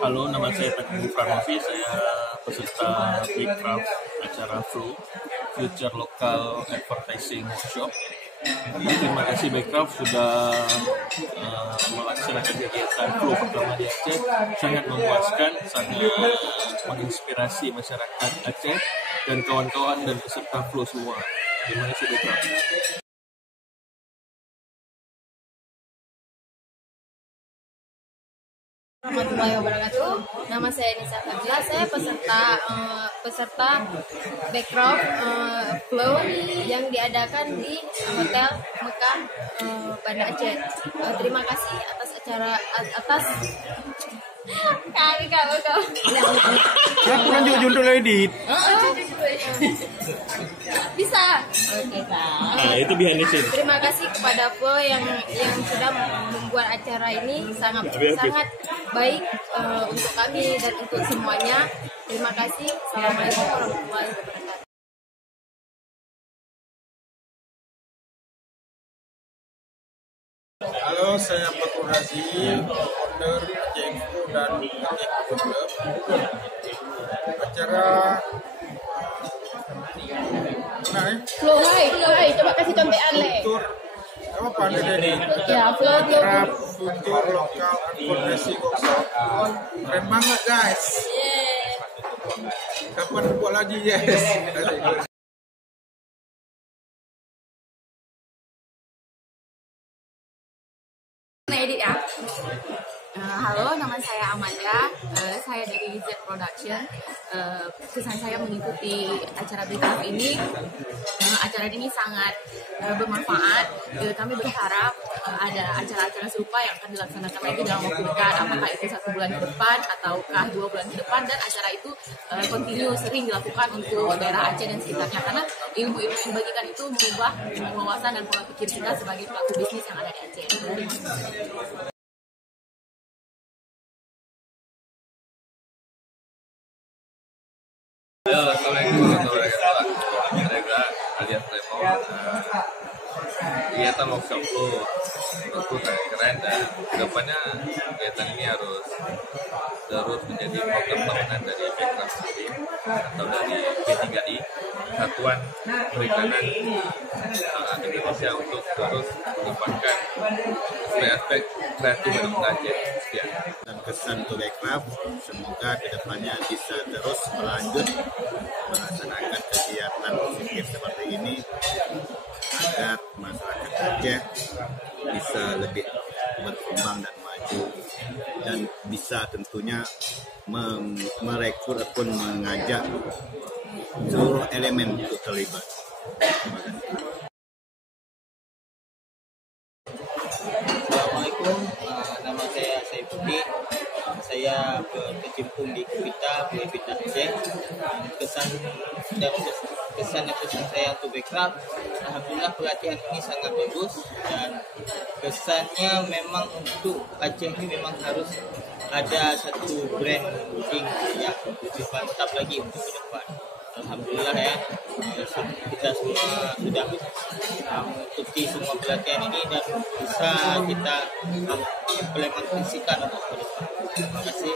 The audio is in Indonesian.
Halo, nama saya Teguh Pranovi. Saya peserta Backcraft acara Flow Future Local Advertising Workshop. Terima kasih Backcraft sudah melaksanakan kegiatan Flow pertama di Aceh. Sangat memuaskan, sangat menginspirasi masyarakat Aceh dan kawan-kawan dan peserta Flow semua. Terima kasih Backcraft. Warahmatullahi wabarakatuh. Nama saya Nisa Fadila. Saya peserta Backcraft Flow yang diadakan di Hotel Mekah Banda Aceh. Terima kasih atas kami kau. Ya, kurang juga jundul edit. Bisa. Oke, Nah, itu behind the scene. terima kasih kepada Flow yang sudah membuat acara ini sangat baik untuk kami dan untuk semuanya. Terima kasih. Assalamualaikum warahmatullahi wabarakatuh. Halo, saya Fatur Razi, founder JFO dan Aceh Club. Acara Flow, hai, coba kasih contekan le. Futur apa nih? Ya, Flow. Futur Local Advertising Workshop. Keren banget guys. Kapan buat lagi guys? Edit ya. Halo, nama saya Amanda. Saya dari Z Production. Kesan saya mengikuti acara Backcraft ini. Acara ini sangat bermanfaat. Kami berharap ada acara-acara serupa yang akan dilaksanakan lagi dalam waktu dekat. Apakah itu 1 bulan ke depan ataukah 2 bulan ke depan, dan acara itu continue sering dilakukan untuk daerah Aceh dan sekitarnya, karena ilmu-ilmu yang dibagikan itu mengubah wawasan dan pola pikir kita sebagai pelaku bisnis yang ada di Aceh. Halo, Assalamualaikum warahmatullahi wabarakatuh. Saya alias Remo. Kegiatan workshop Flow menurutku sangat keren, dan kedepannya kegiatan ini harus terus menjadi program tahunan dari Backcraft Team atau dari P3I, Satuan Perikanan Indonesia, untuk terus mengembangkan aspek-aspek kreatif untuk Aceh. Ya. Dan kesan untuk Backcraft, semoga kedepannya bisa terus berlanjut melaksanakan kegiatan positif seperti ini agar masyarakat Aceh bisa lebih berkembang dan maju, dan bisa tentunya merekrut ataupun mengajak seluruh elemen untuk terlibat. Terima kasih. Assalamualaikum, nama saya Saifuddin. Saya berkecimpung di Kupita Aceh. Kesan saya untuk Backcraft, alhamdulillah pelatihan ini sangat bagus, dan kesannya memang untuk Aceh ini memang harus ada satu branding yang lebih mantap lagi untuk ke depan. Alhamdulillah ya, kita semua sudah mengikuti semua pelatihan ini dan bisa kita implementasikan untuk ke depan. Terima kasih.